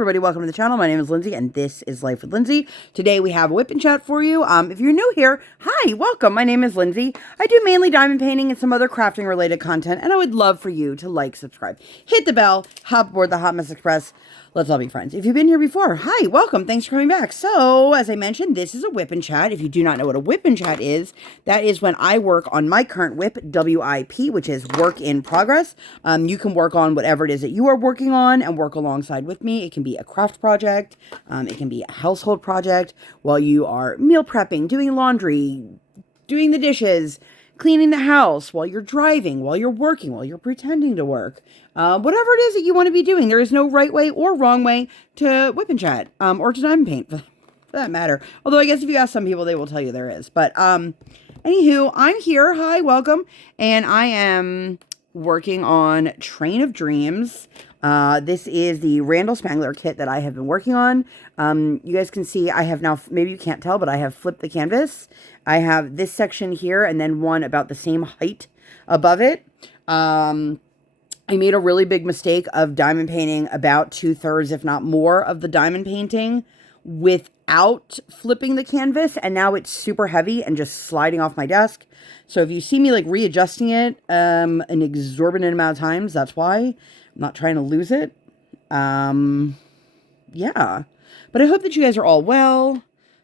everybody, welcome to the channel. My name is Lindsay and this is Life with Lindsay. Today we have a WIP Chat for you. If you're new here, hi, welcome. My name is Lindsay. I do mainly diamond painting and some other crafting related content, and I would love for you to like, subscribe, hit the bell, hop aboard the Hot Mess Express. Let's all be friends. If you've been here before, hi, welcome. Thanks for coming back. So, as I mentioned, this is a WIP Chat. If you do not know what a WIP Chat is, that is when I work on my current WIP, WIP, which is work in progress. You can work on whatever it is that you are working on and work alongside with me. It can be a craft project. It can be a household project while you are meal prepping, doing laundry, doing the dishes, cleaning the house, while you're driving, while you're working, while you're pretending to work. Whatever it is that you want to be doing, there is no right way or wrong way to WIP Chat, or to diamond paint, for that matter. Although I guess if you ask some people, they will tell you there is. But anywho, I'm here. Hi, welcome. And I am working on Train of Dreams. This is the Randal Spangler kit that I have been working on. You guys can see I have now, maybe you can't tell, but I have flipped the canvas. I have this section here and then one about the same height above it. I made a really big mistake of diamond painting about 2/3, if not more, of the diamond painting without flipping the canvas, and now it's super heavy and just sliding off my desk. So if you see me like readjusting it an exorbitant amount of times, that's why. I'm not trying to lose it. Yeah. But I hope that you guys are all well.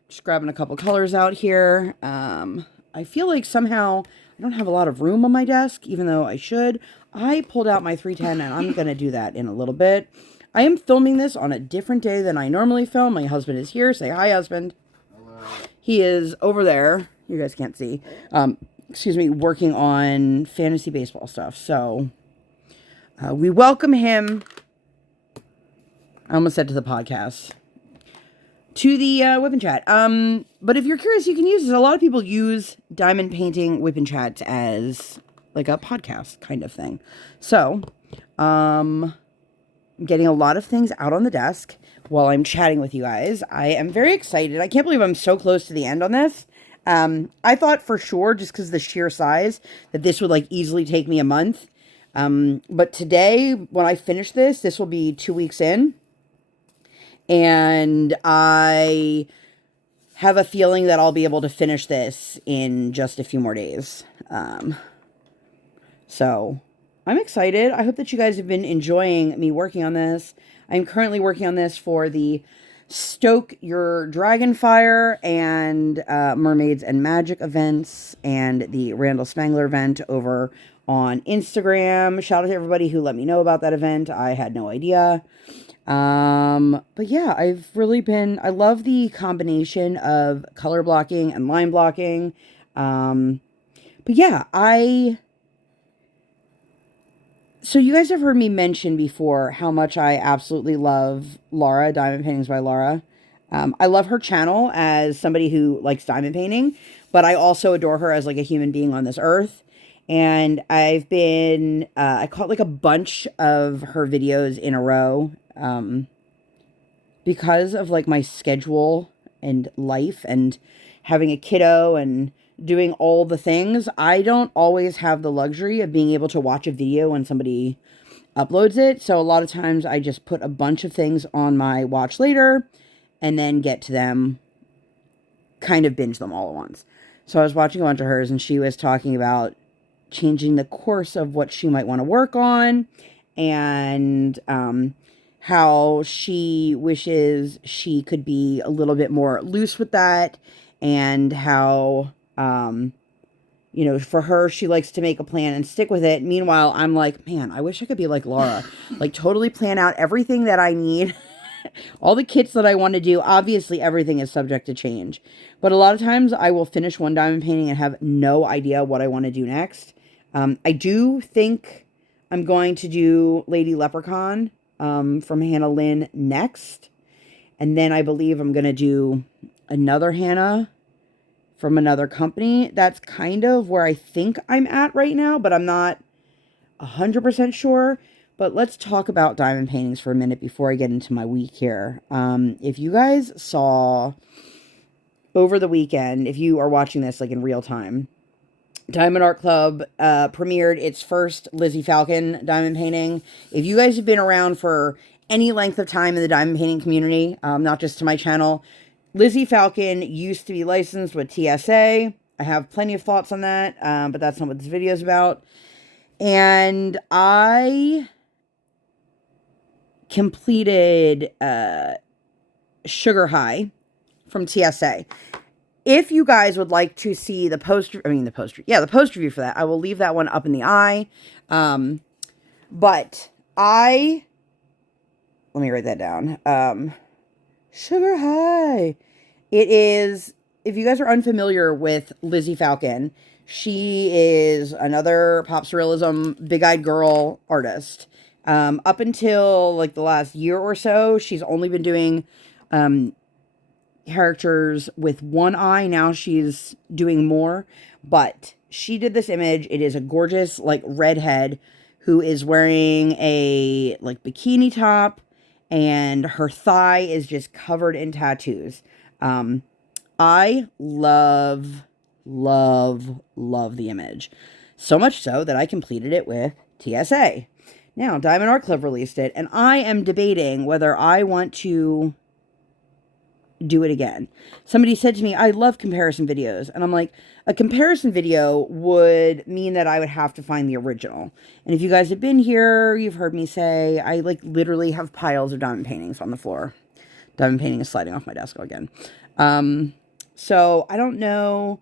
Just grabbing a couple colors out here. I feel like somehow I don't have a lot of room on my desk, even though I should. I pulled out my 310 and I'm going to do that in a little bit. I am filming this on a different day than I normally film. My husband is here. Say hi, husband. Hello. He is over there. You guys can't see. Excuse me, working on fantasy baseball stuff. So we welcome him. I almost said to the podcast. To the WIP Chat. But if you're curious, you can use this. A lot of people use diamond painting WIP Chats as like a podcast kind of thing. So, I'm getting a lot of things out on the desk while I'm chatting with you guys. I am very excited. I can't believe I'm so close to the end on this. I thought for sure, just because of the sheer size, that this would like easily take me a month. But today, when I finish this, this will be 2 weeks in. And I have a feeling that I'll be able to finish this in just a few more days. So I'm excited. I hope that you guys have been enjoying me working on this. I'm currently working on this for the Stoke Your Dragonfire and Mermaids and Magic events and the Randal Spangler event over on Instagram. Shout out to everybody who let me know about that event. I had no idea. But yeah, I've really been, I love the combination of color blocking and line blocking. But yeah, so you guys have heard me mention before how much I absolutely love Laura, Diamond Paintings by Laura. I love her channel as somebody who likes diamond painting, but I also adore her as like a human being on this earth. And I've been, I caught like a bunch of her videos in a row, because of like my schedule and life and having a kiddo and doing all the things. I don't always have the luxury of being able to watch a video when somebody uploads it. So a lot of times I just put a bunch of things on my watch later and then get to them, kind of binge them all at once. So I was watching a bunch of hers and she was talking about changing the course of what she might want to work on, and how she wishes she could be a little bit more loose with that, and how, you know, for her, she likes to make a plan and stick with it. Meanwhile, I'm like, man, I wish I could be like Laura, like totally plan out everything that I need, all the kits that I want to do. Obviously, everything is subject to change, but a lot of times I will finish one diamond painting and have no idea what I want to do next. I do think I'm going to do Lady Leprechaun from Hannah Lynn next. And then I believe I'm going to do another Hannah from another company. That's kind of where I think I'm at right now, but I'm not 100% sure. But let's talk about diamond paintings for a minute before I get into my week here. If you guys saw over the weekend, if you are watching this like in real time, Diamond Art Club premiered its first Lizzie Falcon diamond painting. If you guys have been around for any length of time in the diamond painting community, not just to my channel. Lizzie Falcon used to be licensed with TSA. I have plenty of thoughts on that, but that's not what this video is about. And I completed Sugar High from TSA. If you guys would like to see the post review for that, I will leave that one up in the eye. But let me write that down. Sugar High. It is, if you guys are unfamiliar with Lizzie Falcon, she is another pop surrealism, big-eyed girl artist. Up until like the last year or so, she's only been doing characters with one eye. Now she's doing more, but she did this image. It is a gorgeous like redhead who is wearing a like bikini top, and her thigh is just covered in tattoos. I love the image. So much so that I completed it with TSA. Now, Diamond Art Club released it, and I am debating whether I want to do it again. Somebody said to me, I love comparison videos. And I'm like, a comparison video would mean that I would have to find the original. And if you guys have been here, you've heard me say, I like literally have piles of diamond paintings on the floor. Diamond painting is sliding off my desk again. So I don't know.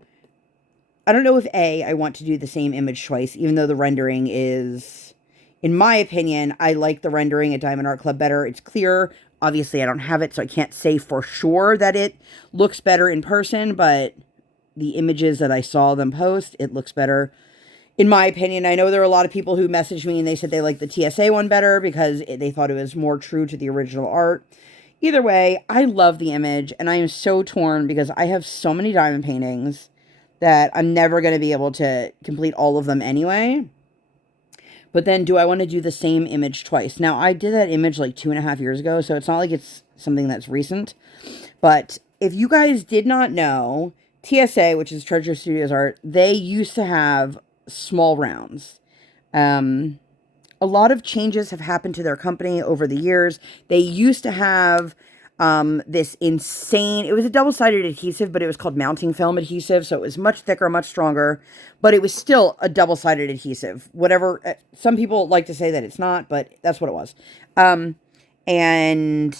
I don't know if I want to do the same image twice, even though the rendering is, in my opinion, I like the rendering at Diamond Art Club better. It's clearer. Obviously, I don't have it, so I can't say for sure that it looks better in person, but the images that I saw them post, it looks better. In my opinion, I know there are a lot of people who messaged me and they said they liked the TSA one better because they thought it was more true to the original art. Either way, I love the image, and I am so torn because I have so many diamond paintings that I'm never going to be able to complete all of them anyway. But then, do I want to do the same image twice? Now, I did that image like 2.5 years ago, so it's not like it's something that's recent. But if you guys did not know, TSA, which is Treasure Studios Art, they used to have small rounds. A lot of changes have happened to their company over the years. They used to have this insane, it was a double-sided adhesive, but it was called mounting film adhesive, so it was much thicker, much stronger, but it was still a double-sided adhesive. Whatever, some people like to say that it's not, but that's what it was. And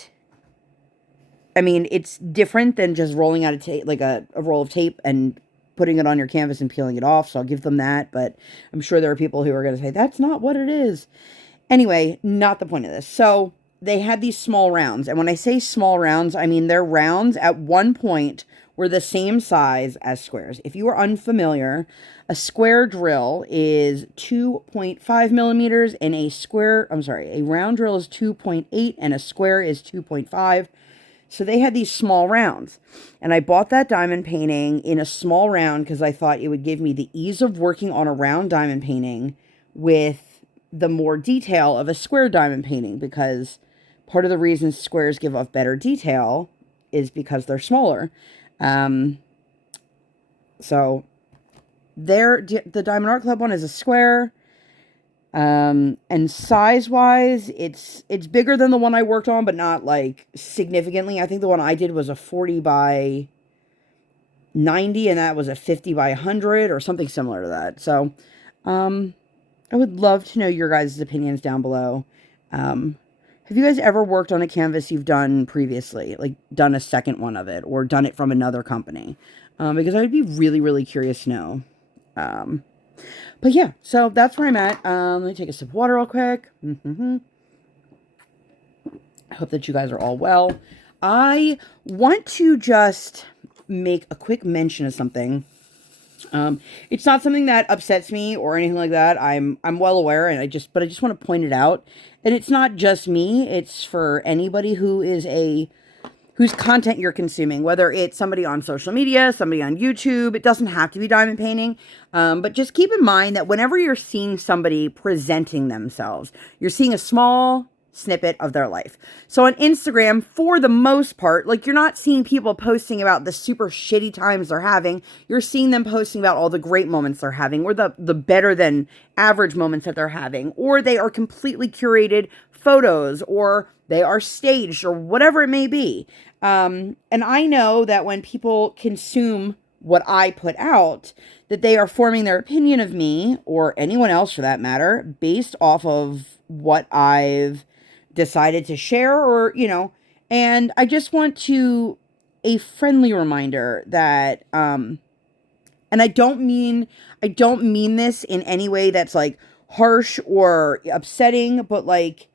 I mean, it's different than just rolling out a tape, like a roll of tape and putting it on your canvas and peeling it off, so I'll give them that, but I'm sure there are people who are going to say, that's not what it is. Anyway, not the point of this. So, they had these small rounds, and when I say small rounds, I mean their rounds at one point were the same size as squares. If you are unfamiliar, a square drill is 2.5 millimeters, and a round drill is 2.8, and a square is 2.5. So they had these small rounds, and I bought that diamond painting in a small round because I thought it would give me the ease of working on a round diamond painting with the more detail of a square diamond painting, because part of the reason squares give off better detail is because they're smaller. So the Diamond Art Club one is a square. And size-wise, it's bigger than the one I worked on, but not, like, significantly. I think the one I did was a 40 by 90, and that was a 50 by 100, or something similar to that. So, I would love to know your guys' opinions down below. Have you guys ever worked on a canvas you've done previously? Like, done a second one of it, or done it from another company? Because I would be really, really curious to know. But yeah, so that's where I'm at. Let me take a sip of water real quick. I hope that you guys are all well. I want to just make a quick mention of something. It's not something that upsets me or anything like that. I'm well aware, and I just want to point it out. And it's not just me. It's for anybody whose content you're consuming, whether it's somebody on social media, somebody on YouTube. It doesn't have to be diamond painting, but just keep in mind that whenever you're seeing somebody presenting themselves, you're seeing a small snippet of their life. So on Instagram, for the most part, like, you're not seeing people posting about the super shitty times they're having. You're seeing them posting about all the great moments they're having, or the better than average moments that they're having, or they are completely curated photos or they are staged or whatever it may be. And I know that when people consume what I put out, that they are forming their opinion of me or anyone else for that matter based off of what I've decided to share or, and I just want to a friendly reminder that, and I don't mean this in any way that's like harsh or upsetting, but like,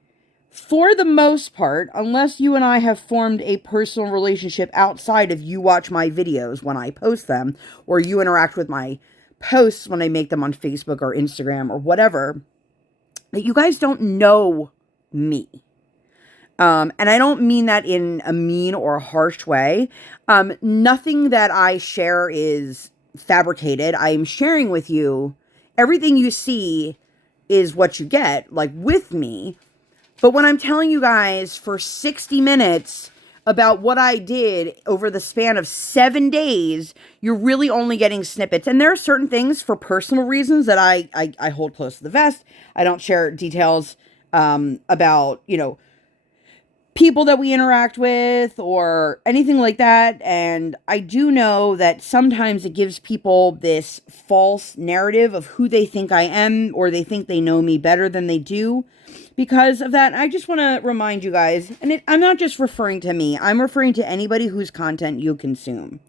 for the most part, unless you and I have formed a personal relationship outside of you watch my videos when I post them, or you interact with my posts when I make them on Facebook or Instagram or whatever, that you guys don't know me. And I don't mean that in a mean or harsh way. Nothing that I share is fabricated. I am sharing with you everything you see is what you get, like with me. But when I'm telling you guys for 60 minutes about what I did over the span of 7 days, you're really only getting snippets. And there are certain things for personal reasons that I hold close to the vest. I don't share details about, people that we interact with or anything like that. And I do know that sometimes it gives people this false narrative of who they think I am, or they think they know me better than they do. Because of that, I just want to remind you guys, and I'm not just referring to me, I'm referring to anybody whose content you consume.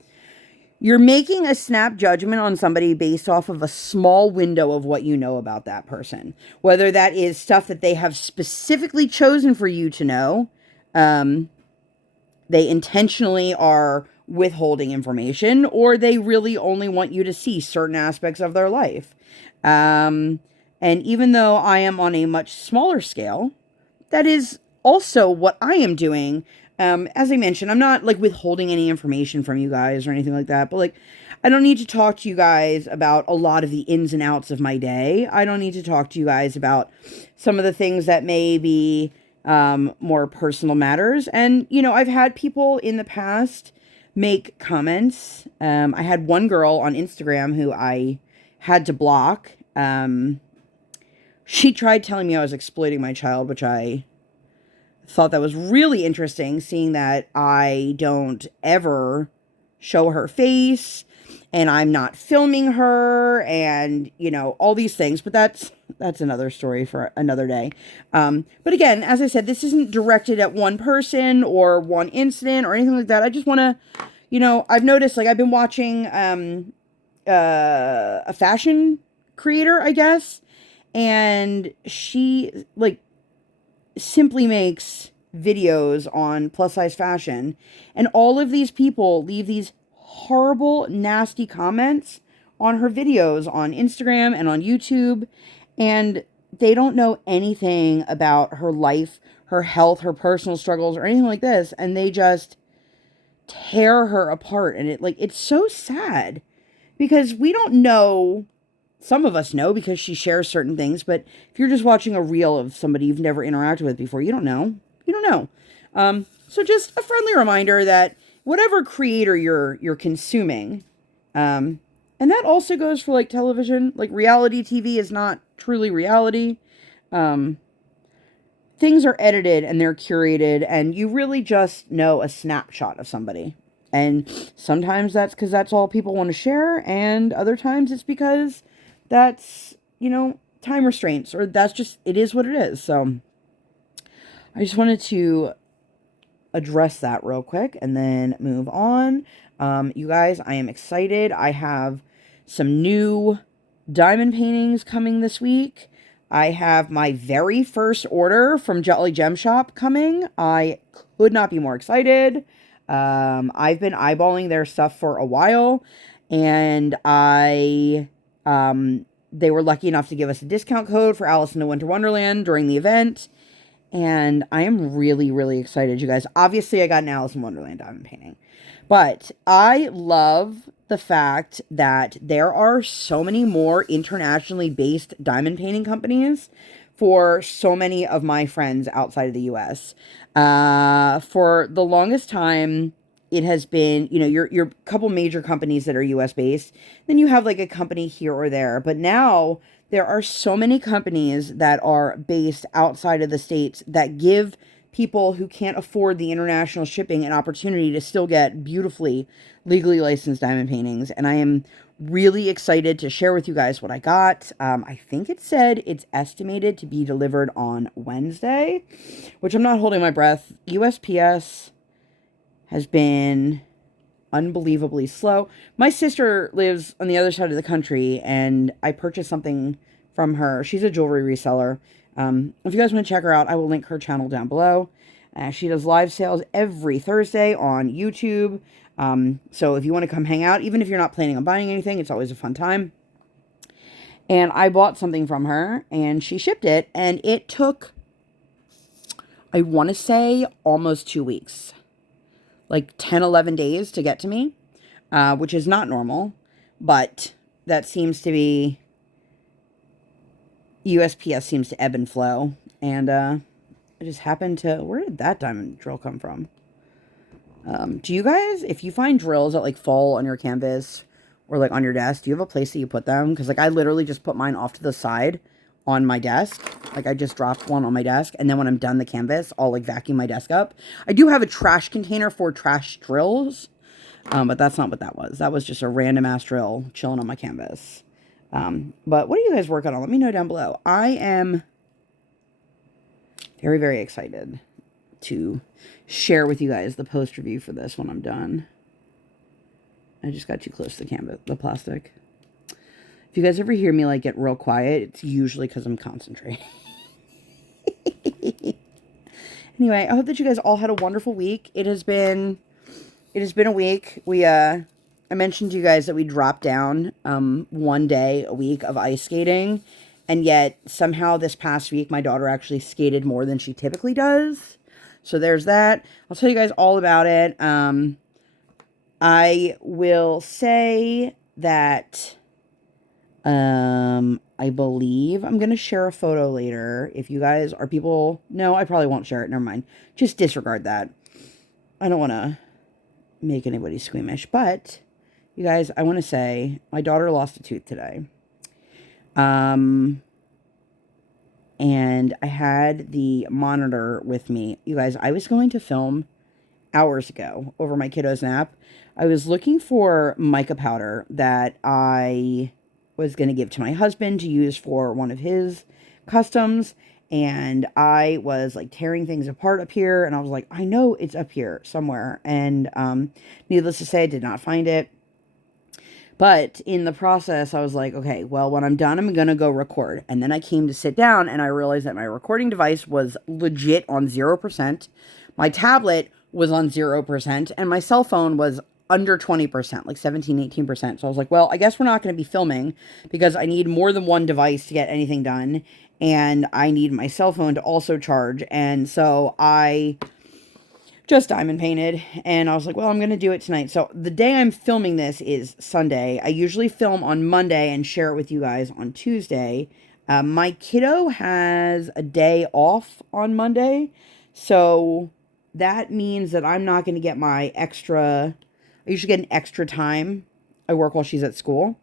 You're making a snap judgment on somebody based off of a small window of what you know about that person. Whether that is stuff that they have specifically chosen for you to know, they intentionally are withholding information, or they really only want you to see certain aspects of their life. And even though I am on a much smaller scale, that is also what I am doing. As I mentioned, I'm not like withholding any information from you guys or anything like that, but like, I don't need to talk to you guys about a lot of the ins and outs of my day. I don't need to talk to you guys about some of the things that may be more personal matters. And, I've had people in the past make comments. I had one girl on Instagram who I had to block. She tried telling me I was exploiting my child, which I thought that was really interesting, seeing that I don't ever show her face and I'm not filming her and, all these things. But that's another story for another day. But again, as I said, this isn't directed at one person or one incident or anything like that. I just want to, I've noticed, like, I've been watching a fashion creator, I guess, and she, like, simply makes videos on plus size fashion, and all of these people leave these horrible, nasty comments on her videos on Instagram and on YouTube, and they don't know anything about her life, her health, her personal struggles, or anything like this, and they just tear her apart. And it's so sad, because we don't know. Some of us know because she shares certain things, but if you're just watching a reel of somebody you've never interacted with before, you don't know. You don't know. So just a friendly reminder that whatever creator you're consuming, and that also goes for like television, like reality TV is not truly reality. Things are edited and they're curated, and you really just know a snapshot of somebody. And sometimes that's because that's all people want to share, and other times it's because that's, time restraints, or that's just, it is what it is. So I just wanted to address that real quick and then move on. You guys, I am excited. I have some new diamond paintings coming this week. I have my very first order from Jolly Gem Shop coming. I could not be more excited. I've been eyeballing their stuff for a while, and they were lucky enough to give us a discount code for Alice in the Winter Wonderland during the event. And I am really, really excited, you guys. Obviously, I got an Alice in Wonderland diamond painting. But I love the fact that there are so many more internationally based diamond painting companies for so many of my friends outside of the U.S. For the longest time, it has been, you know, your couple major companies that are US based. Then you have like a company here or there. But now there are so many companies that are based outside of the States that give people who can't afford the international shipping an opportunity to still get beautifully legally licensed diamond paintings. And I am really excited to share with you guys what I got. I think it said it's estimated to be delivered on Wednesday, which I'm not holding my breath. USPS has been unbelievably slow. My sister lives on the other side of the country, and I purchased something from her. She's a jewelry reseller. If you guys want to check her out, I will link her channel down below. She does live sales every Thursday on YouTube. So if you want to come hang out, even if you're not planning on buying anything, it's always a fun time. And I bought something from her, and she shipped it, and it took, I want to say, almost 2 weeks. Like 10, 11 days to get to me, which is not normal, but that seems to be, USPS seems to ebb and flow, and I just happened to, where did that diamond drill come from? Do you guys, if you find drills that like fall on your canvas or like on your desk, do you have a place that you put them? Because like I literally just put mine off to the side on my desk. Like I just dropped one on my desk, and then when I'm done the canvas, I'll like vacuum my desk up. I do have a trash container for trash drills, but that's not what that was. That was just a random ass drill chilling on my canvas. But what are you guys working on? Let me know down below. I am very, very excited to share with you guys the post review for this when I'm done. I just got too close to the canvas, the plastic. If you guys ever hear me like get real quiet, it's usually because I'm concentrating. Anyway, I hope that you guys all had a wonderful week. It has been a week. I mentioned to you guys that we dropped down 1 day a week of ice skating, and yet somehow this past week my daughter actually skated more than she typically does. So there's that. I'll tell you guys all about it. I will say that I believe I'm going to share a photo later. If you guys are people, no, I probably won't share it. Never mind. Just disregard that. I don't want to make anybody squeamish, but you guys, I want to say my daughter lost a tooth today. And I had the monitor with me. You guys, I was going to film hours ago over my kiddo's nap. I was looking for mica powder that I was going to give to my husband to use for one of his customs, and I was like tearing things apart up here, and I was like, I know it's up here somewhere, and needless to say, I did not find it. But in the process, I was like, okay, well, when I'm done, I'm going to go record. And then I came to sit down, and I realized that my recording device was legit on 0%. My tablet was on 0%, and my cell phone was under 20%, like 17, 18%. So I was like, well, I guess we're not going to be filming because I need more than one device to get anything done. And I need my cell phone to also charge. And so I just diamond painted, and I was like, well, I'm going to do it tonight. So the day I'm filming this is Sunday. I usually film on Monday and share it with you guys on Tuesday. My kiddo has a day off on Monday. So that means that I'm not going to get my extra, I usually get an extra time. I work while she's at school.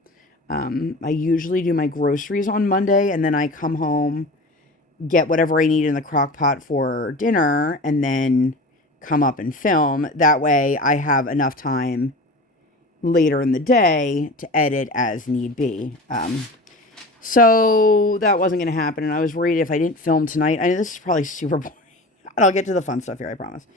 I usually do my groceries on Monday, and then I come home, get whatever I need in the crock pot for dinner, and then come up and film. That way I have enough time later in the day to edit as need be. So that wasn't going to happen, and I was worried if I didn't film tonight. I know this is probably super boring, and I'll get to the fun stuff here, I promise.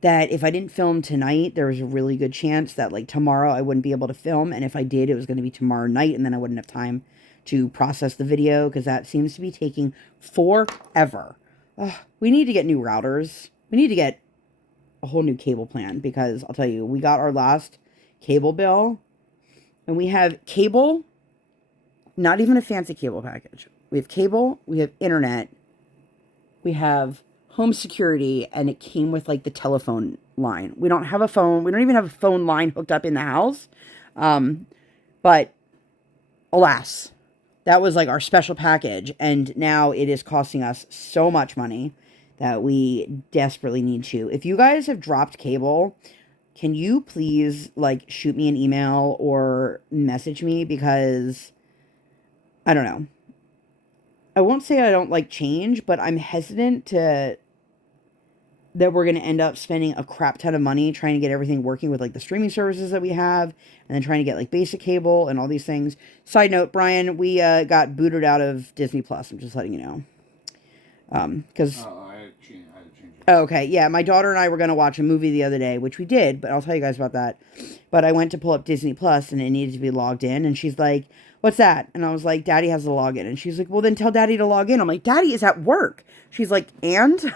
That if I didn't film tonight, there was a really good chance that like tomorrow I wouldn't be able to film. And if I did, it was going to be tomorrow night, and then I wouldn't have time to process the video because that seems to be taking forever. Ugh, we need to get new routers. We need to get a whole new cable plan because I'll tell you, we got our last cable bill, and we have cable, not even a fancy cable package. We have cable, we have internet, we have home security, and it came with like the telephone line. We don't have a phone. We don't even have a phone line hooked up in the house. But alas, that was like our special package. And now it is costing us so much money that we desperately need to. If you guys have dropped cable, can you please, like, shoot me an email or message me? Because, I don't know. I won't say I don't like change, but I'm hesitant that we're going to end up spending a crap ton of money trying to get everything working with, like, the streaming services that we have, and then trying to get, like, basic cable and all these things. Side note, Brian, we got booted out of Disney Plus. I'm just letting you know. Because... I had to change it. Oh, okay, yeah, my daughter and I were going to watch a movie the other day, which we did, but I'll tell you guys about that. But I went to pull up Disney Plus, and it needed to be logged in, and she's like, what's that? And I was like, Daddy has to log in. And she's like, well, then tell Daddy to log in. I'm like, Daddy is at work. She's like, and?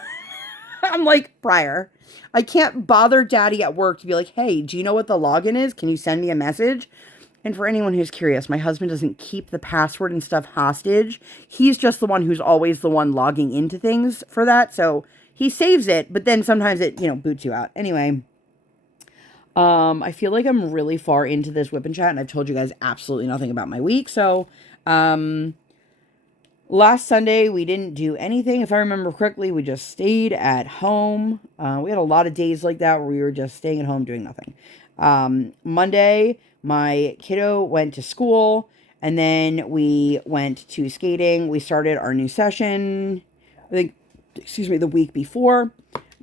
I'm like, Briar, I can't bother Daddy at work to be like, hey, do you know what the login is? Can you send me a message? And for anyone who's curious, my husband doesn't keep the password and stuff hostage. He's just the one who's always the one logging into things for that. So he saves it, but then sometimes it, boots you out. Anyway, I feel like I'm really far into this WIP Chat, and I've told you guys absolutely nothing about my week. So, last Sunday, we didn't do anything. If I remember correctly, we just stayed at home. We had a lot of days like that where we were just staying at home doing nothing. Monday, my kiddo went to school, and then we went to skating. We started our new session, the week before.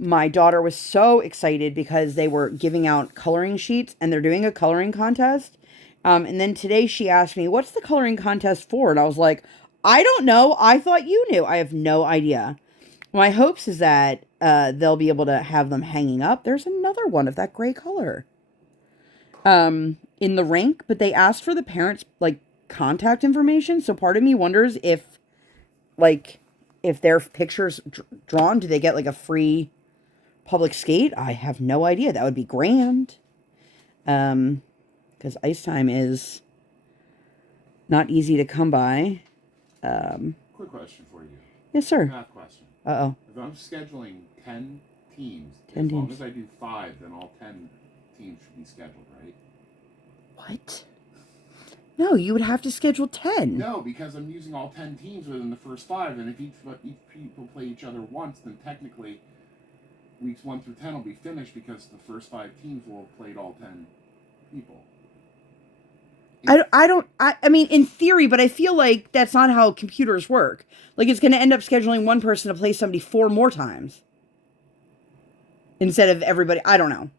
My daughter was so excited because they were giving out coloring sheets, and they're doing a coloring contest. And then today she asked me, what's the coloring contest for? And I was like, I don't know. I thought you knew. I have no idea. My hopes is that they'll be able to have them hanging up. There's another one of that gray color in the rink, but they asked for the parents' contact information. So part of me wonders if their picture's drawn, do they get a free public skate? I have no idea. That would be grand. Because ice time is not easy to come by. Quick question for you. Yes, sir. Math question. Uh-oh. If I'm scheduling 10 teams, as 10 long teams. as I do 5, then all 10 teams should be scheduled, right? What? No, you would have to schedule 10. No, because I'm using all 10 teams within the first 5, and if each people play each other once, then technically weeks 1 through 10 will be finished because the first 5 teams will have played all 10 people. I mean, in theory, but I feel like that's not how computers work. It's going to end up scheduling one person to play somebody 4 more times. Instead of everybody. I don't know.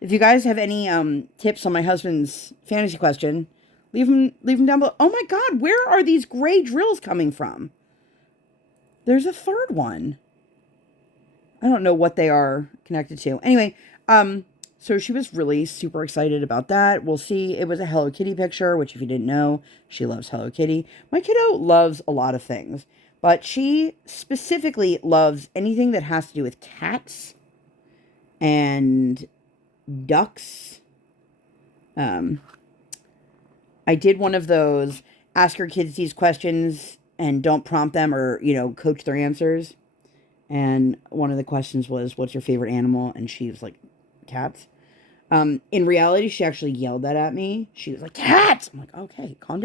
If you guys have any tips on my husband's fantasy question, leave them down below. Oh my God, where are these gray drills coming from? There's a third one. I don't know what they are connected to. Anyway, so she was really super excited about that. We'll see. It was a Hello Kitty picture, which if you didn't know, she loves Hello Kitty. My kiddo loves a lot of things, but she specifically loves anything that has to do with cats and ducks. I did one of those ask your kids these questions and don't prompt them or, coach their answers. And one of the questions was, what's your favorite animal? And she was like, cats. In reality, she actually yelled that at me. She was like, cats! I'm like, okay, calm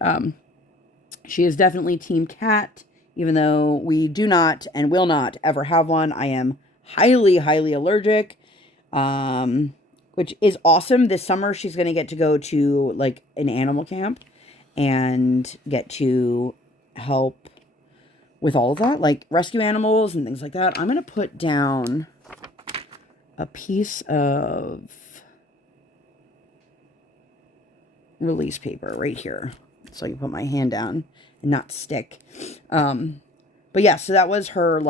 down. She is definitely team cat, even though we do not and will not ever have one. I am highly, highly allergic, which is awesome. This summer, she's going to get to go to, an animal camp and get to help with all of that, rescue animals and things like that. I'm going to put down a piece of release paper right here so I can put my hand down and not stick. But yeah, so that was her,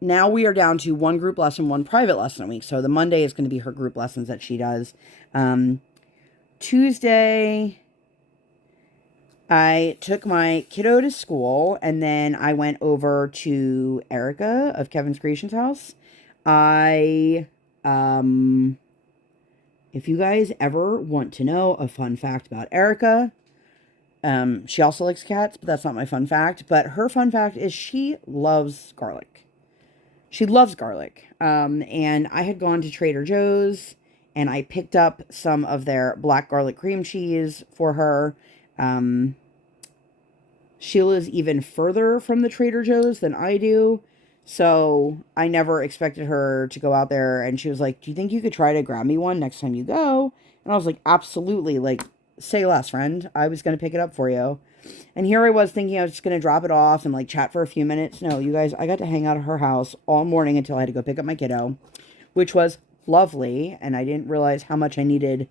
now we are down to 1 group lesson, 1 private lesson a week. So the Monday is going to be her group lessons that she does. Tuesday, I took my kiddo to school, and then I went over to Erica of Kevin's Creations house. If you guys ever want to know a fun fact about Erica, she also likes cats, but that's not my fun fact. But her fun fact is she loves garlic. She loves garlic. And I had gone to Trader Joe's, and I picked up some of their black garlic cream cheese for her. Sheila's even further from the Trader Joe's than I do. So I never expected her to go out there, and she was like, do you think you could try to grab me one next time you go? And I was like, absolutely. Like, say less, friend. I was going to pick it up for you. And here I was thinking I was just going to drop it off and like chat for a few minutes. No, you guys, I got to hang out at her house all morning until I had to go pick up my kiddo, which was lovely. And I didn't realize how much I needed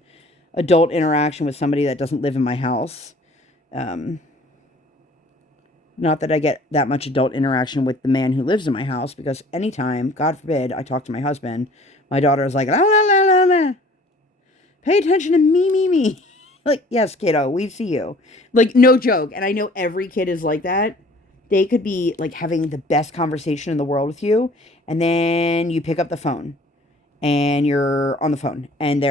adult interaction with somebody that doesn't live in my house. Not that I get that much adult interaction with the man who lives in my house, because anytime, God forbid, I talk to my husband, my daughter is like, la, la, la, la, la. Pay attention to me. Like, yes, kiddo, we see you. Like, no joke. And I know every kid is like that. They could be, like, having the best conversation in the world with you, and then you pick up the phone, and you're on the phone, and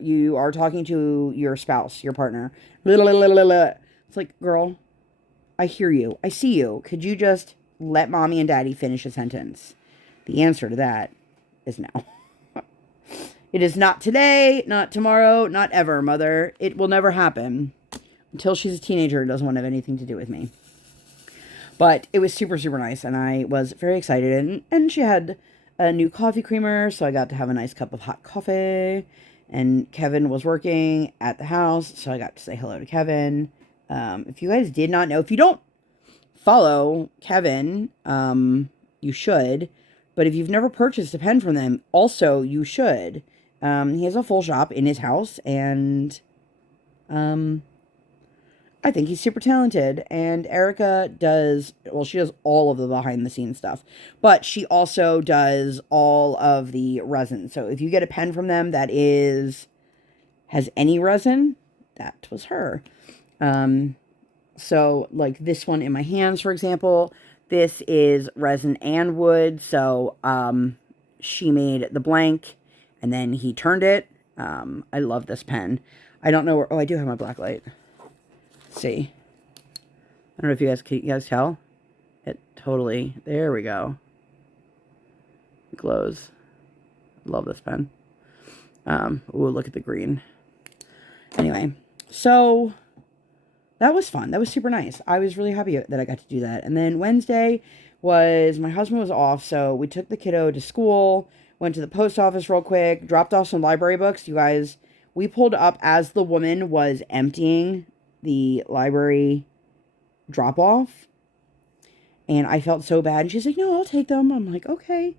you are talking to your spouse, your partner. It's like, girl, I hear you. I see you. Could you just let mommy and daddy finish a sentence? The answer to that is no. It is not today, not tomorrow, not ever, mother. It will never happen until she's a teenager and doesn't want to have anything to do with me. But it was super, super nice, and I was very excited. And she had a new coffee creamer, so I got to have a nice cup of hot coffee. And Kevin was working at the house, so I got to say hello to Kevin. If you guys did not know, if you don't follow Kevin, you should. But if you've never purchased a pen from them, also you should. He has a full shop in his house, and I think he's super talented. And Erica does, well, she does all of the behind the scenes stuff, but she also does all of the resin. So if you get a pen from them that has any resin, that was her. So like this one in my hands, for example, this is resin and wood. So, she made the blank and then he turned it. I love this pen. I don't know where, oh, I do have my black light. Let's see. I don't know if you guys tell. It totally, there we go. It glows. Love this pen. Ooh, look at the green. Anyway, so that was fun. That was super nice. I was really happy that I got to do that. And then Wednesday was, my husband was off, so we took the kiddo to school, went to the post office real quick, dropped off some library books. You guys, we pulled up as the woman was emptying the library drop-off, and I felt so bad. And she's like, no, I'll take them. I'm like, okay.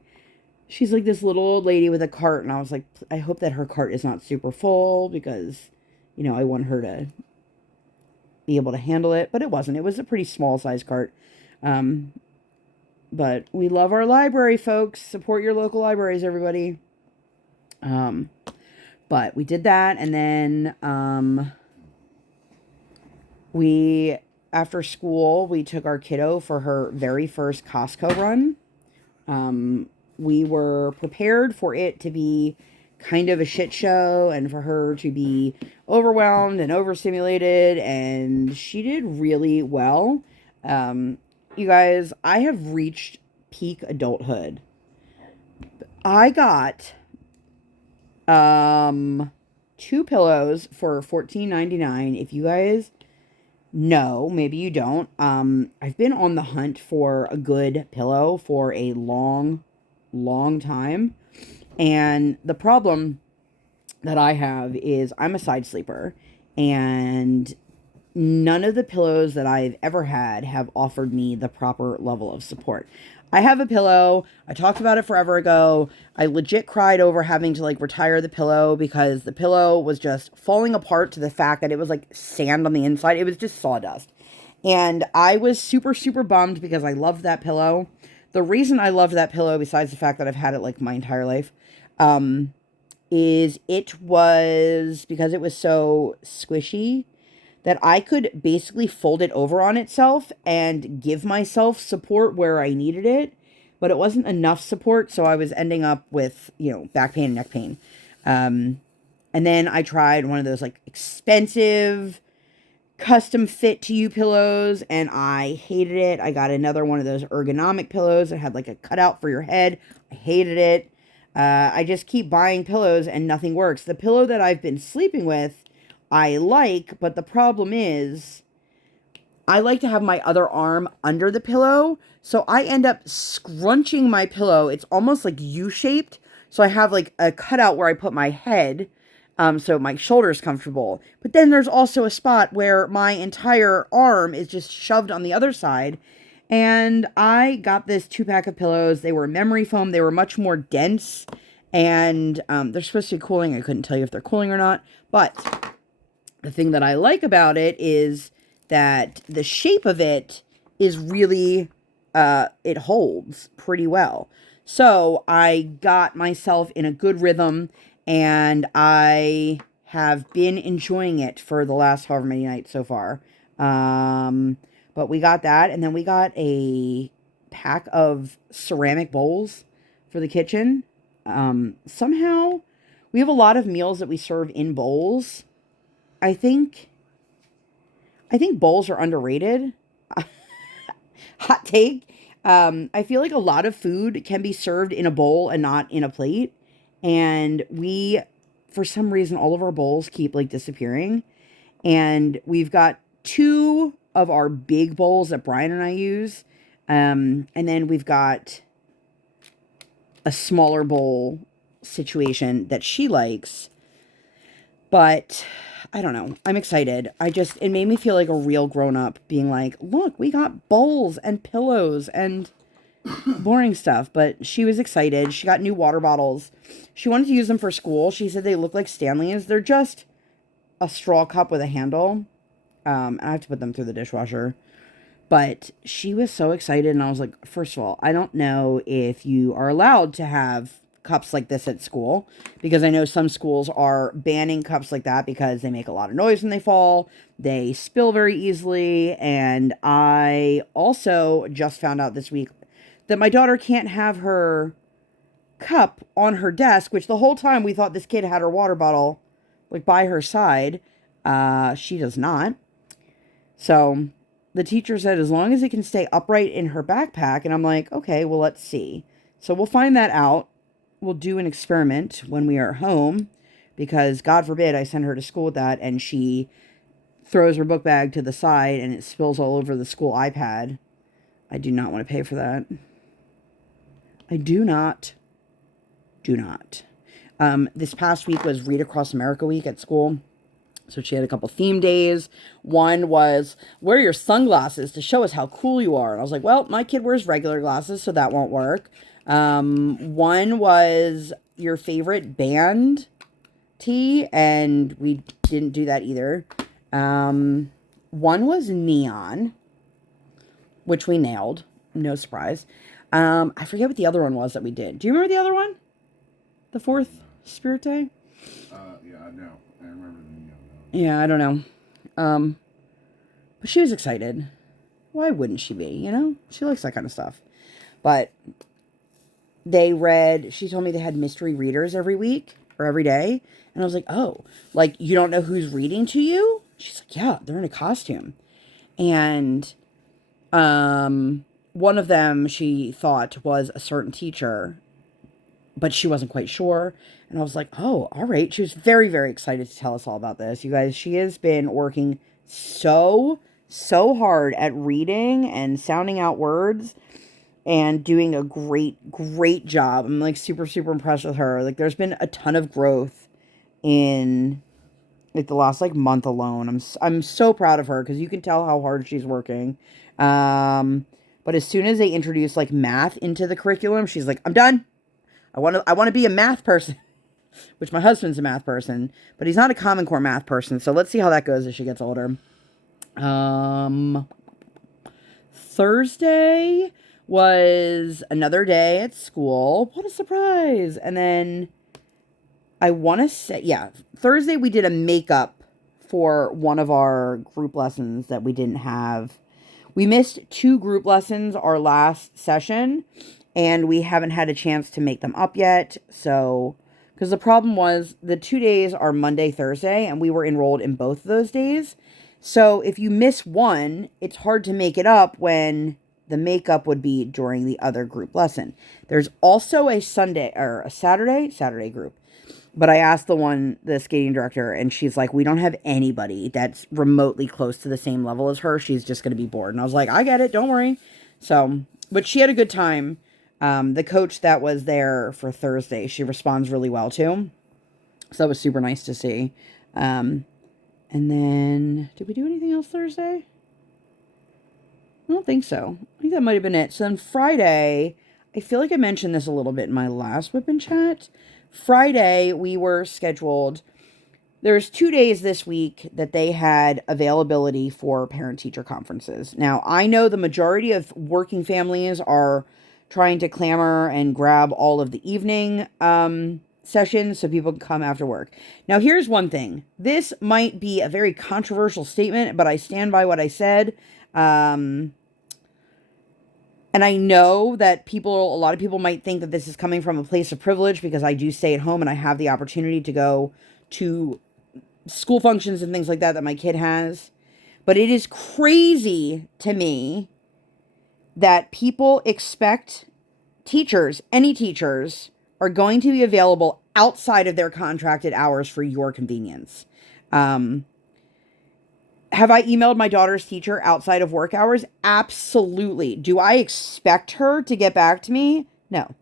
She's like this little old lady with a cart, and I was like, I hope that her cart is not super full, because, you know, I want her to be able to handle it. But it wasn't. It was a pretty small size cart. But we love our library, folks. Support your local libraries, everybody. But we did that, and then after school, we took our kiddo for her very first Costco run. We were prepared for it to be kind of a shit show and for her to be overwhelmed and overstimulated, and she did really well. You guys, I have reached peak adulthood. I got 2 pillows for $14.99. If you guys know, maybe you don't, I've been on the hunt for a good pillow for a long time. And the problem that I have is I'm a side sleeper, and none of the pillows that I've ever had have offered me the proper level of support. I have a pillow. I talked about it forever ago. I legit cried over having to like retire the pillow because the pillow was just falling apart to the fact that it was like sand on the inside. It was just sawdust. And I was super, super bummed because I loved that pillow. The reason I loved that pillow, besides the fact that I've had it like my entire life, is it was because it was so squishy that I could basically fold it over on itself and give myself support where I needed it, but it wasn't enough support, so I was ending up with, you know, back pain and neck pain. And then I tried one of those like expensive custom fit to you pillows, and I hated it. I got another one of those ergonomic pillows that had like a cutout for your head. I hated it. I just keep buying pillows and nothing works. The pillow that I've been sleeping with, I like, but the problem is I like to have my other arm under the pillow. So I end up scrunching my pillow. It's almost like U-shaped. So I have like a cutout where I put my head, so my shoulder is comfortable. But then there's also a spot where my entire arm is just shoved on the other side. And I got this 2-pack of pillows. They were memory foam. They were much more dense. And they're supposed to be cooling. I couldn't tell you if they're cooling or not. But the thing that I like about it is that the shape of it is really, it holds pretty well. So I got myself in a good rhythm, and I have been enjoying it for the last however many nights so far. But we got that, and then we got a pack of ceramic bowls for the kitchen. Somehow we have a lot of meals that we serve in bowls. I think bowls are underrated. Hot take. I feel like a lot of food can be served in a bowl and not in a plate. And we, for some reason, all of our bowls keep like disappearing. And we've got 2 of our big bowls that Brian and I use. And then we've got a smaller bowl situation that she likes. But I don't know. I'm excited. It made me feel like a real grown-up being like, look, we got bowls and pillows and boring stuff. But she was excited. She got new water bottles. She wanted to use them for school. She said they look like Stanley's. They're just a straw cup with a handle. I have to put them through the dishwasher. But she was so excited. And I was like, first of all, I don't know if you are allowed to have cups like this at school, because I know some schools are banning cups like that because they make a lot of noise when they fall, they spill very easily. And I also just found out this week that my daughter can't have her cup on her desk, which the whole time we thought this kid had her water bottle like by her side. She does not. So the teacher said as long as it can stay upright in her backpack, and I'm like, okay, well, let's see. So we'll find that out. We'll do an experiment when we are home, because God forbid I send her to school with that and she throws her book bag to the side and it spills all over the school iPad. I do not want to pay for that. I do not. This past week was Read Across America week at school. So she had a couple theme days. One was, wear your sunglasses to show us how cool you are. And I was like, well, my kid wears regular glasses, so that won't work. One was your favorite band tee, and we didn't do that either. One was neon, which we nailed. No surprise. I forget what the other one was that we did. Do you remember the other one? The 4th Spirit Day? Yeah, I know. I remember the neon. Yeah, I don't know. But she was excited. Why wouldn't she be, you know? She likes that kind of stuff. But she told me they had mystery readers every week or every day. And I was like, oh, like, you don't know who's reading to you? She's like, yeah, they're in a costume. And one of them she thought was a certain teacher, but she wasn't quite sure. And I was like, oh, all right. She was very, very excited to tell us all about this. You guys, she has been working so hard at reading and sounding out words and doing a great job. I'm like super impressed with her. Like, there's been a ton of growth in like the last like month alone. I'm so proud of her, because you can tell how hard she's working. But as soon as they introduce like math into the curriculum, she's like, I'm done. I want to be a math person, which my husband's a math person, but he's not a Common Core math person. So let's see how that goes as she gets older. Thursday was another day at school. What a surprise. And then I want to say, yeah, Thursday we did a makeup for one of our group lessons that we didn't have. We missed 2 group lessons our last session, and we haven't had a chance to make them up yet. So, because the problem was the 2 days are Monday, Thursday, and we were enrolled in both of those days. So if you miss one, it's hard to make it up when the makeup would be during the other group lesson. There's also a Saturday group. But I asked the skating director, and she's like, we don't have anybody that's remotely close to the same level as her. She's just going to be bored. And I was like, I get it. Don't worry. So, but she had a good time. The coach that was there for Thursday, she responds really well too. So that was super nice to see. And then, did we do anything else Thursday? I don't think so. I think that might have been it. So then Friday, I feel like I mentioned this a little bit in my last WIP Chat. Friday, we were scheduled. There's 2 days this week that they had availability for parent-teacher conferences. Now, I know the majority of working families are trying to clamor and grab all of the evening sessions so people can come after work. Now, here's one thing. This might be a very controversial statement, but I stand by what I said. And I know that a lot of people might think that this is coming from a place of privilege because I do stay at home and I have the opportunity to go to school functions and things like that my kid has. But it is crazy to me that people expect teachers, any teachers, are going to be available outside of their contracted hours for your convenience. Have I emailed my daughter's teacher outside of work hours? Absolutely. Do I expect her to get back to me? No.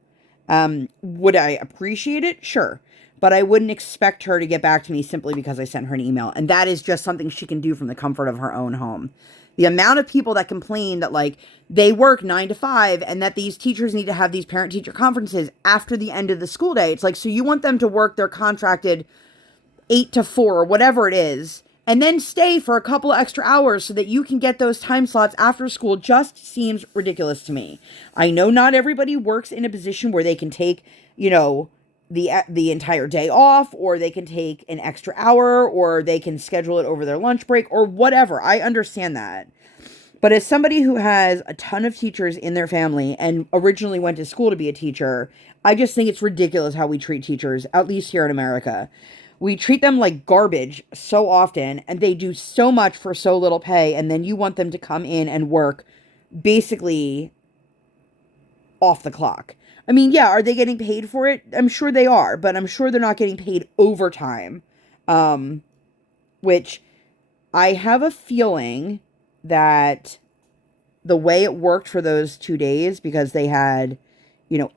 Would I appreciate it? Sure. But I wouldn't expect her to get back to me simply because I sent her an email. And that is just something she can do from the comfort of her own home. The amount of people that complain that, like, they work 9 to 5 and that these teachers need to have these parent-teacher conferences after the end of the school day. It's like, so you want them to work their contracted 8 to 4 or whatever it is, and then stay for a couple of extra hours so that you can get those time slots after school just seems ridiculous to me. I know not everybody works in a position where they can take, the entire day off, or they can take an extra hour, or they can schedule it over their lunch break or whatever. I understand that. But as somebody who has a ton of teachers in their family and originally went to school to be a teacher, I just think it's ridiculous how we treat teachers, at least here in America. We treat them like garbage so often, and they do so much for so little pay, and then you want them to come in and work basically off the clock. I mean, yeah, are they getting paid for it? I'm sure they are, but I'm sure they're not getting paid overtime, which I have a feeling that the way it worked for those 2 days, because they had,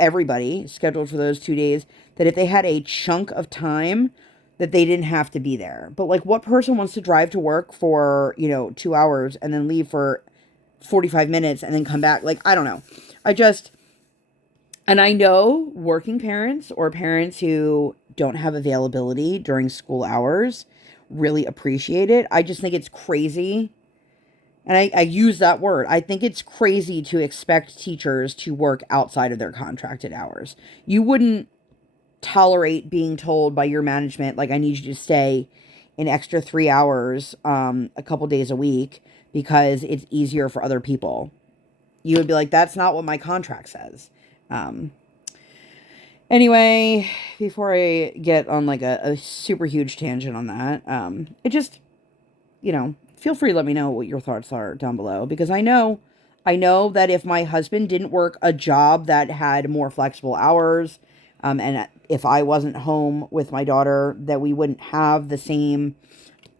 everybody scheduled for those 2 days, that if they had a chunk of time, that they didn't have to be there. But, like, what person wants to drive to work for, 2 hours and then leave for 45 minutes and then come back? Like, I don't know. And I know working parents or parents who don't have availability during school hours really appreciate it. I just think it's crazy. And I use that word. I think it's crazy to expect teachers to work outside of their contracted hours. You wouldn't tolerate being told by your management, like, I need you to stay an extra 3 hours a couple days a week because it's easier for other people. You would be like, that's not what my contract says. Anyway, before I get on like a super huge tangent on that, it just, feel free to let me know what your thoughts are down below, because I know that if my husband didn't work a job that had more flexible hours, and if I wasn't home with my daughter, that we wouldn't have the same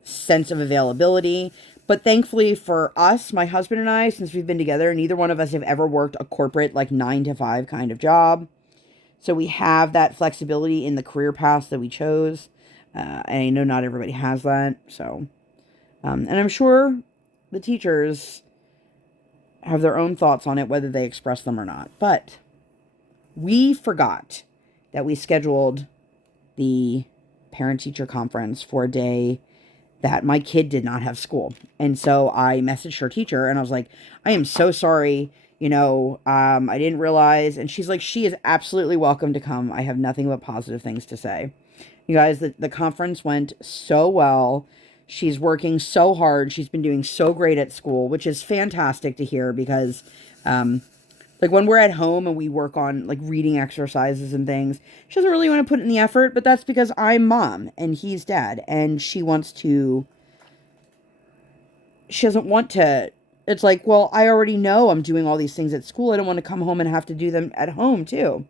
sense of availability. But thankfully for us, my husband and I, since we've been together, neither one of us have ever worked a corporate, like, 9 to 5 kind of job. So we have that flexibility in the career path that we chose. And I know not everybody has that. So, and I'm sure the teachers have their own thoughts on it, whether they express them or not. But we forgot that we scheduled the parent-teacher conference for a day that my kid did not have school. And so I messaged her teacher and I was like, I am so sorry. I didn't realize. And she's like, she is absolutely welcome to come. I have nothing but positive things to say. You guys, the conference went so well. She's working so hard. She's been doing so great at school, which is fantastic to hear because, like, when we're at home and we work on, like, reading exercises and things, she doesn't really want to put in the effort, but that's because I'm mom and he's dad, and she doesn't want to, it's like, well, I already know I'm doing all these things at school. I don't want to come home and have to do them at home too.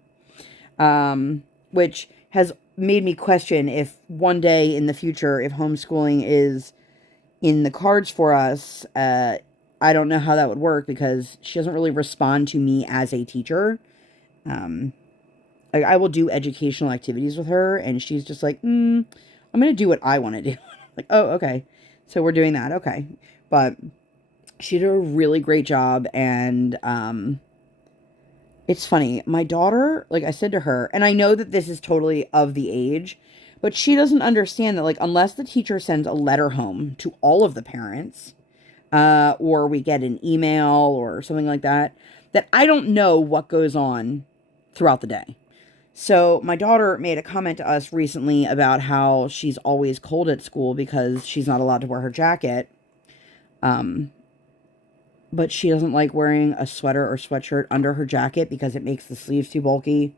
Which has made me question if one day in the future, if homeschooling is in the cards for us. I don't know how that would work because she doesn't really respond to me as a teacher. Um, I will do educational activities with her, and she's just like, I'm going to do what I want to do. Like, oh, okay. So we're doing that. Okay. But she did a really great job. And it's funny. My daughter, like I said to her, and I know that this is totally of the age, but she doesn't understand that, like, unless the teacher sends a letter home to all of the parents, or we get an email or something like that, that I don't know what goes on throughout the day. So my daughter made a comment to us recently about how she's always cold at school because she's not allowed to wear her jacket. But she doesn't like wearing a sweater or sweatshirt under her jacket because it makes the sleeves too bulky.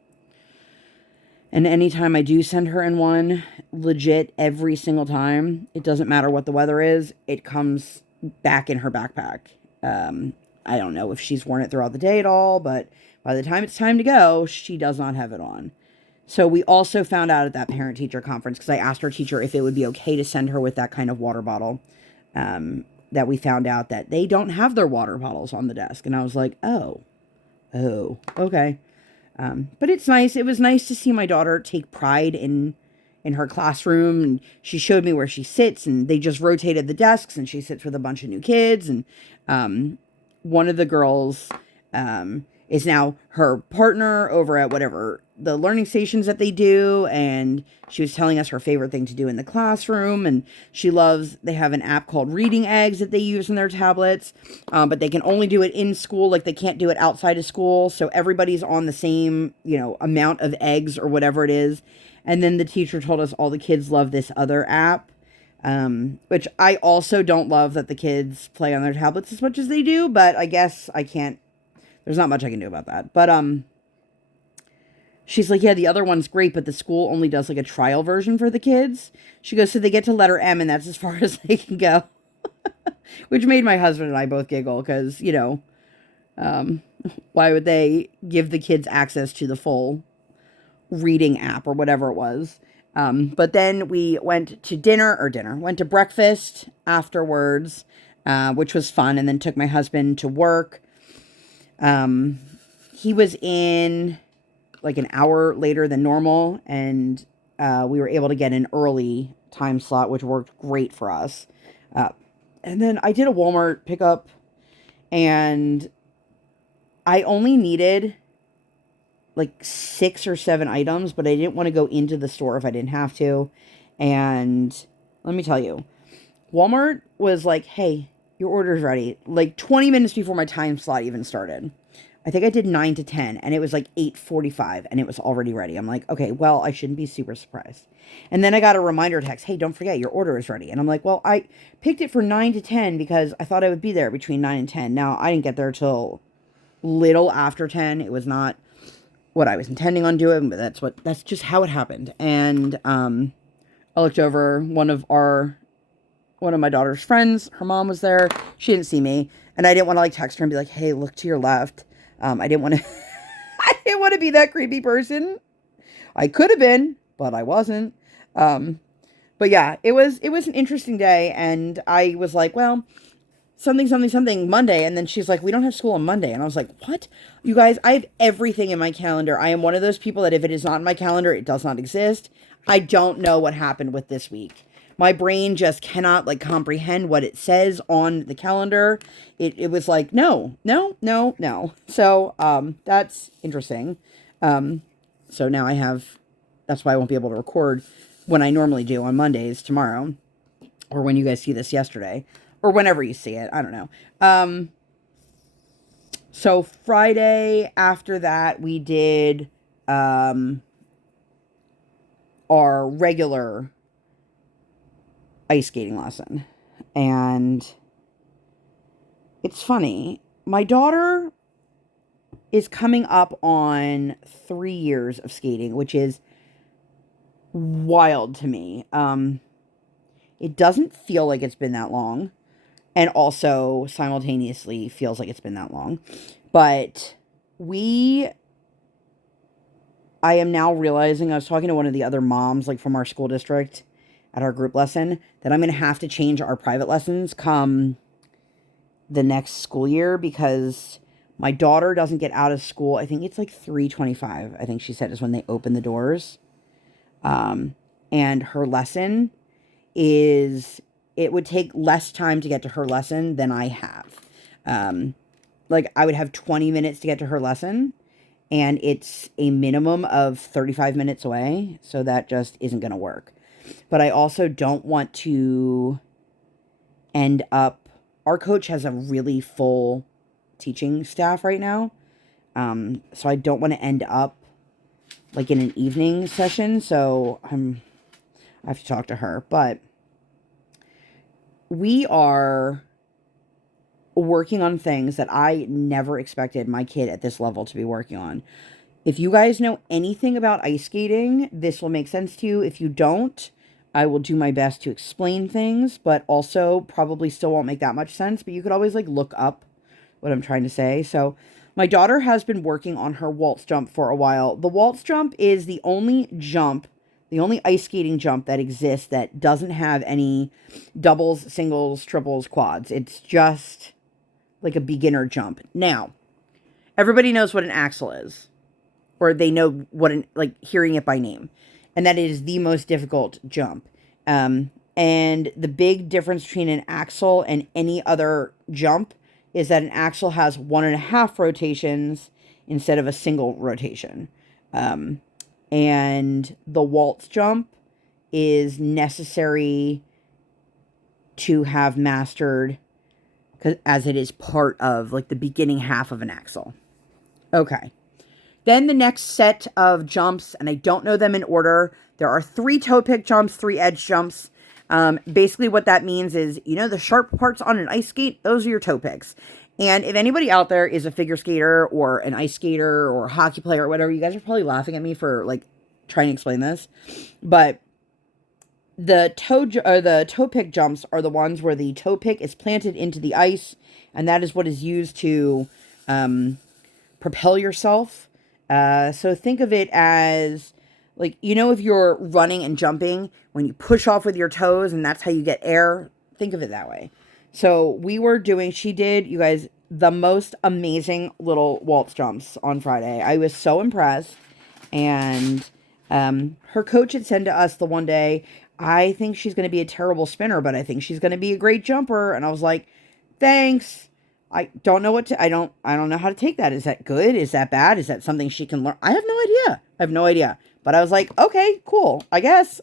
And anytime I do send her in one, legit every single time, it doesn't matter what the weather is, it comes back in her backpack. I don't know if she's worn it throughout the day at all, but by the time it's time to go, she does not have it on. So we also found out at that parent-teacher conference, because I asked our teacher if it would be okay to send her with that kind of water bottle, that we found out that they don't have their water bottles on the desk. And I was like, oh, okay. But it's nice. It was nice to see my daughter take pride in her classroom, and she showed me where she sits, and they just rotated the desks, and she sits with a bunch of new kids. And one of the girls is now her partner over at whatever the learning stations that they do, and she was telling us her favorite thing to do in the classroom, and she loves, they have an app called Reading Eggs that they use in their tablets, but they can only do it in school, like they can't do it outside of school, so everybody's on the same, amount of eggs or whatever it is. And then the teacher told us all the kids love this other app, which I also don't love that the kids play on their tablets as much as they do, but I guess I can't, there's not much I can do about that. But she's like, yeah, the other one's great, but the school only does like a trial version for the kids. She goes, so they get to letter M and that's as far as they can go. Which made my husband and I both giggle because, why would they give the kids access to the full reading app or whatever it was? But then we went to went to breakfast afterwards, which was fun, and then took my husband to work. He was in like an hour later than normal, and we were able to get an early time slot, which worked great for us. And then I did a Walmart pickup, and I only needed like 6 or 7 items, but I didn't want to go into the store if I didn't have to. And let me tell you, Walmart was like, hey, your order's ready. Like 20 minutes before my time slot even started. I think I did 9 to 10, and it was like 8:45, and it was already ready. I'm like, okay, well, I shouldn't be super surprised. And then I got a reminder text, hey, don't forget, your order is ready. And I'm like, well, I picked it for 9 to 10 because I thought I would be there between 9 and 10. Now, I didn't get there till little after 10. It was not what I was intending on doing, but that's just how it happened. And I looked over, one of my daughter's friends, her mom was there. She didn't see me, and I didn't want to like text her and be like, hey, look to your left. I didn't want to I didn't want to be that creepy person. I could have been, but I wasn't. But yeah, it was an interesting day, and I was like, well, something Monday, and then she's like, we don't have school on Monday. And I was like, what? You guys, I have everything in my calendar. I am one of those people that if it is not in my calendar, it does not exist. I don't know what happened with this week. My brain just cannot like comprehend what it says on the calendar. It was like, no. So, that's interesting. So now that's why I won't be able to record when I normally do on Mondays tomorrow, or when you guys see this yesterday, or whenever you see it. I don't know. So Friday after that, we did, our regular ice skating lesson. And it's funny. My daughter is coming up on 3 years of skating, which is wild to me. It doesn't feel like it's been that long, and also simultaneously feels like it's been that long. But we I am now realizing, I was talking to one of the other moms, like from our school district at our group lesson, that I'm going to have to change our private lessons come the next school year because my daughter doesn't get out of school. I think it's like 3:25. I think she said is when they open the doors. And her lesson is, it would take less time to get to her lesson than I have. Like I would have 20 minutes to get to her lesson, and it's a minimum of 35 minutes away. So that just isn't going to work. But I also don't want to end up, our coach has a really full teaching staff right now. So I don't want to end up like in an evening session. So I have to talk to her, but we are working on things that I never expected my kid at this level to be working on. If you guys know anything about ice skating, this will make sense to you. If you don't, I will do my best to explain things, but also probably still won't make that much sense, but you could always like look up what I'm trying to say. So my daughter has been working on her waltz jump for a while. The waltz jump is the only jump, the only ice skating jump that exists that doesn't have any doubles, singles, triples, quads. It's just like a beginner jump. Now, everybody knows what an axel is, or they know what like hearing it by name, and that is the most difficult jump. And the big difference between an axel and any other jump is that an axel has 1.5 rotations instead of a single rotation. And the waltz jump is necessary to have mastered, as it is part of like the beginning half of an axel. Okay. Then the next set of jumps, and I don't know them in order. There are 3 toe pick jumps, 3 edge jumps. Basically what that means is, you know, the sharp parts on an ice skate, those are your toe picks. And if anybody out there is a figure skater or an ice skater or a hockey player or whatever, you guys are probably laughing at me for like trying to explain this. But the toe pick jumps are the ones where the toe pick is planted into the ice, and that is what is used to propel yourself. So think of it as, like, you know, if you're running and jumping, when you push off with your toes and that's how you get air, think of it that way. So she did, you guys, the most amazing little waltz jumps on Friday. I was so impressed. And her coach had said to us the one day, I think she's going to be a terrible spinner, but I think she's going to be a great jumper. And I was like, thanks. I don't know I don't know how to take that. Is that good? Is that bad? Is that something she can learn? I have no idea. But I was like, okay, cool, I guess.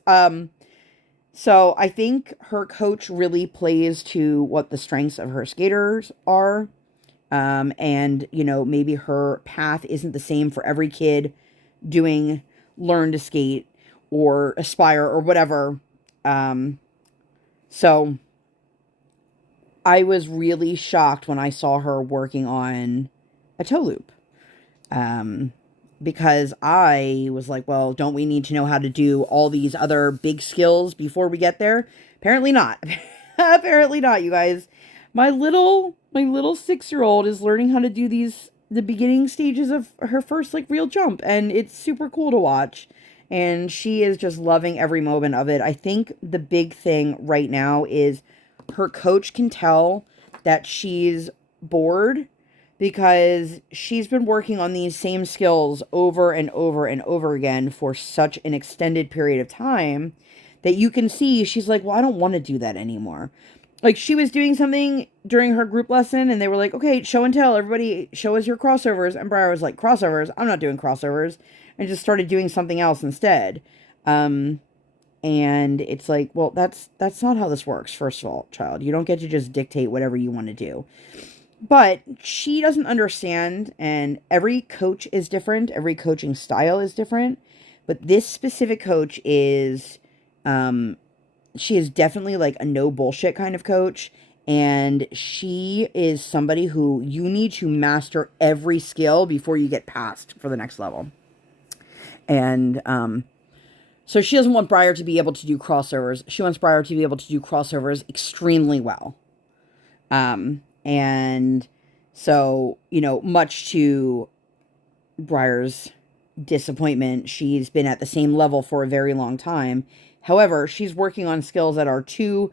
So I think her coach really plays to what the strengths of her skaters are. And, you know, maybe her path isn't the same for every kid doing learn to skate or aspire or whatever. So I was really shocked when I saw her working on a toe loop. Because I was like, well, don't we need to know how to do all these other big skills before we get there? Apparently not. Apparently not, you guys. My little 6-year-old is learning how to do the beginning stages of her first like real jump, and it's super cool to watch. And she is just loving every moment of it. I think the big thing right now is her coach can tell that she's bored because she's been working on these same skills over and over and over again for such an extended period of time that you can see she's like, well, I don't want to do that anymore. Like, she was doing something during her group lesson and they were like, okay, show and tell, everybody show us your crossovers. And Briar was like, crossovers? I'm not doing crossovers. And just started doing something else instead. And it's like, well, that's not how this works. First of all, child, you don't get to just dictate whatever you want to do. But she doesn't understand, and every coach is different. Every coaching style is different. But this specific coach is, she is definitely like a no bullshit kind of coach. And she is somebody who you need to master every skill before you get past for the next level. And, so she doesn't want Briar to be able to do crossovers. She wants Briar to be able to do crossovers extremely well. And so, you know, much to Briar's disappointment. She's been at the same level for a very long time. However, she's working on skills that are 2,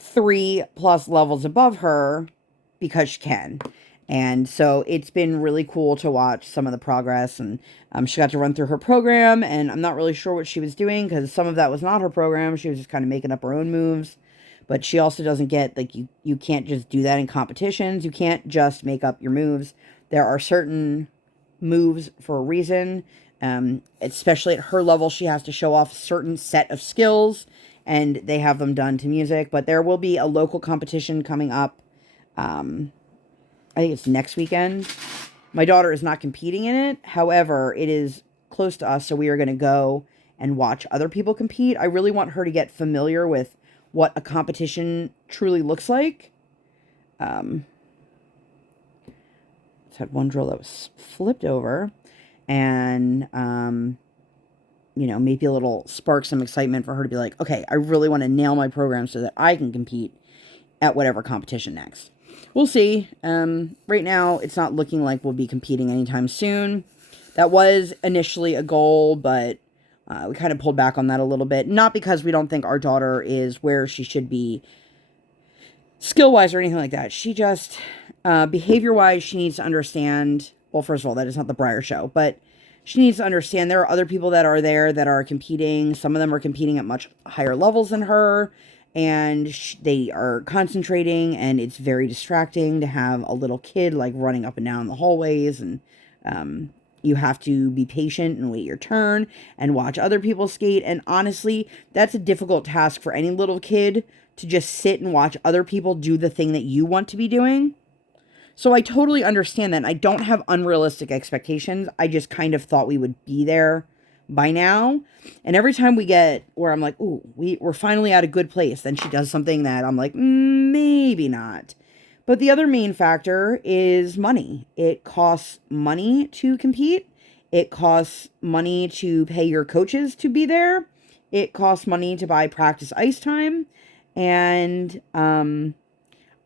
3+ levels above her because she can. And so it's been really cool to watch some of the progress. And she got to run through her program, and I'm not really sure what she was doing because some of that was not her program. She was just kind of making up her own moves. But she also doesn't get, like, you can't just do that in competitions. You can't just make up your moves. There are certain moves for a reason. Especially at her level, she has to show off a certain set of skills, and they have them done to music. But there will be a local competition coming up. I think it's next weekend. My daughter is not competing in it. However, it is close to us, so we are going to go and watch other people compete. I really want her to get familiar with what a competition truly looks like. It's had one drill that was flipped over, and maybe a little spark some excitement for her to be like, okay, I really want to nail my program so that I can compete at whatever competition next. We'll see. Right now, it's not looking like we'll be competing anytime soon. That was initially a goal, but we kind of pulled back on that a little bit. Not because we don't think our daughter is where she should be skill-wise or anything like that. She just, behavior-wise, she needs to understand. Well, first of all, that is not the Briar Show, but she needs to understand there are other people that are there that are competing. Some of them are competing at much higher levels than her, and they are concentrating, and it's very distracting to have a little kid like running up and down the hallways, and you have to be patient and wait your turn and watch other people skate. And honestly, that's a difficult task for any little kid, to just sit and watch other people do the thing that you want to be doing. So I totally understand that. I don't have unrealistic expectations. I just kind of thought we would be there by now. And every time we get where I'm like, ooh, we're finally at a good place, then she does something that I'm like, maybe not. But the other main factor is money. It costs money to compete. It costs money to pay your coaches to be there. It costs money to buy practice ice time. And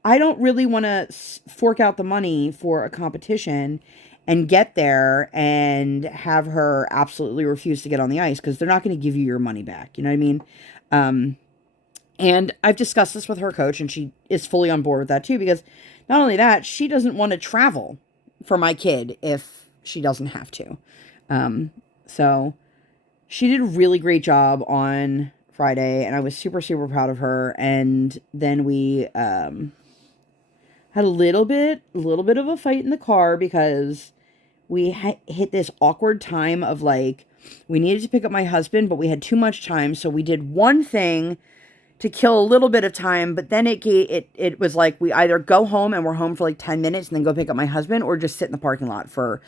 I don't really want to fork out the money for a competition and get there and have her absolutely refuse to get on the ice, because they're not going to give you your money back. You know what I mean? And I've discussed this with her coach, and she is fully on board with that too, because not only that, she doesn't want to travel for my kid if she doesn't have to. So she did a really great job on Friday, and I was super, super proud of her. And then we had a little bit of a fight in the car, because we hit this awkward time of, like, we needed to pick up my husband, but we had too much time. So we did one thing to kill a little bit of time, but then it was like we either go home and we're home for like 10 minutes and then go pick up my husband, or just sit in the parking lot for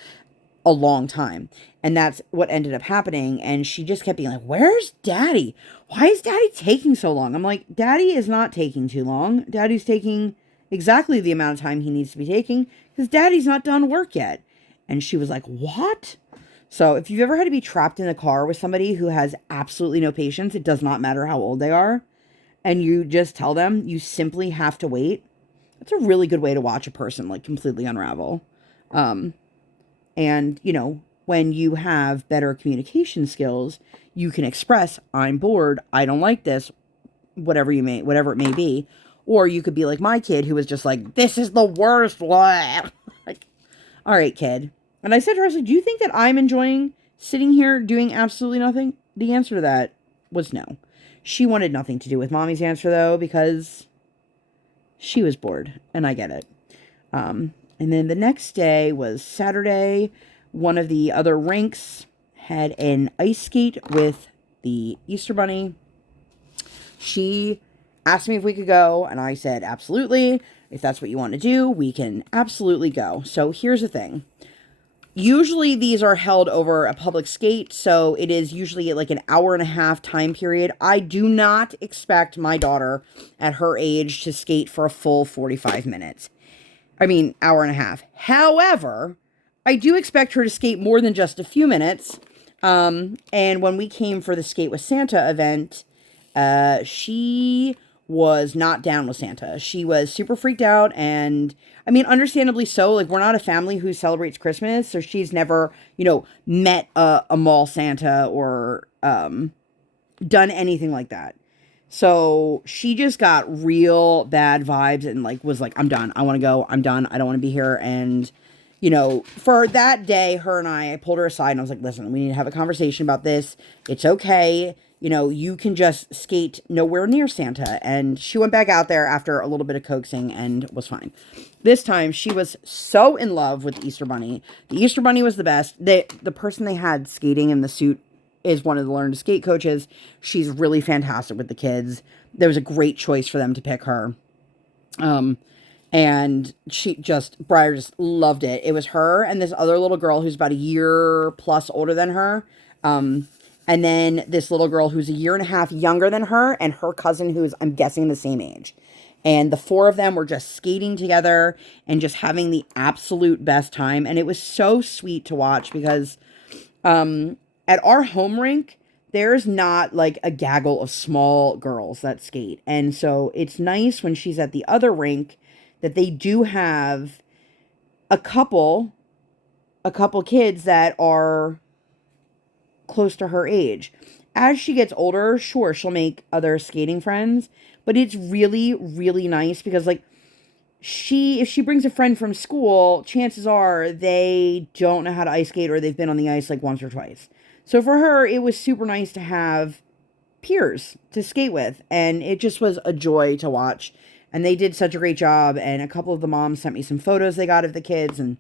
a long time. And that's what ended up happening. And she just kept being like, where's Daddy? Why is Daddy taking so long? I'm like, Daddy is not taking too long. Daddy's taking exactly the amount of time he needs to be taking, because Daddy's not done work yet. And she was like, what? So if you've ever had to be trapped in a car with somebody who has absolutely no patience, it does not matter how old they are, and you just tell them you simply have to wait, that's a really good way to watch a person like completely unravel. And when you have better communication skills, you can express, I'm bored, I don't like this, whatever it may be. Or you could be like my kid, who was just like, this is the worst. Like, all right, kid. And I said to her, I said, do you think that I'm enjoying sitting here doing absolutely nothing? The answer to that was no. She wanted nothing to do with Mommy's answer, though, because she was bored, and I get it. And then the next day was Saturday. One of the other rinks had an ice skate with the Easter Bunny. She asked me if we could go, and I said, absolutely. If that's what you want to do, we can absolutely go. So here's the thing. Usually these are held over a public skate, so it is usually like an hour and a half time period. I do not expect my daughter at her age to skate for a full 45 minutes. I mean, hour and a half. However, I do expect her to skate more than just a few minutes. And when we came for the Skate with Santa event, she was not down with Santa. She was super freaked out, and I mean, understandably so. Like, we're not a family who celebrates Christmas, so she's never, met a mall Santa or done anything like that. So she just got real bad vibes and like was like, I'm done. I want to go. I'm done. I don't want to be here. And for that day, her and I pulled her aside and I was like, listen, we need to have a conversation about this. It's okay. You can just skate nowhere near Santa. And she went back out there after a little bit of coaxing and was fine. This time, she was so in love with the Easter Bunny. The Easter Bunny was the best. The person they had skating in the suit is one of the learn to skate coaches. She's really fantastic with the kids. There was a great choice for them to pick her. And Briar just loved it. It was her and this other little girl who's about a year plus older than her. And then this little girl who's a year and a half younger than her, and her cousin who's, I'm guessing, the same age. And the four of them were just skating together and just having the absolute best time. And it was so sweet to watch because at our home rink, there's not like a gaggle of small girls that skate. And so it's nice when she's at the other rink that they do have a couple kids that are close to her age. As she gets older, sure, she'll make other skating friends, but it's really, really nice because like if she brings a friend from school, chances are they don't know how to ice skate or they've been on the ice like once or twice. So for her, it was super nice to have peers to skate with, and it just was a joy to watch. And they did such a great job, and a couple of the moms sent me some photos they got of the kids, and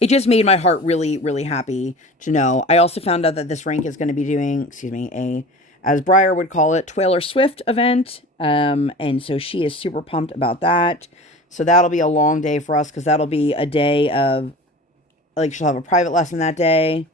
it just made my heart really, really happy to know. I also found out that this rink is going to be doing, as Briar would call it, Taylor Swift event, and so she is super pumped about that. So that'll be a long day for us, because that'll be a day of, like, she'll have a private lesson that day,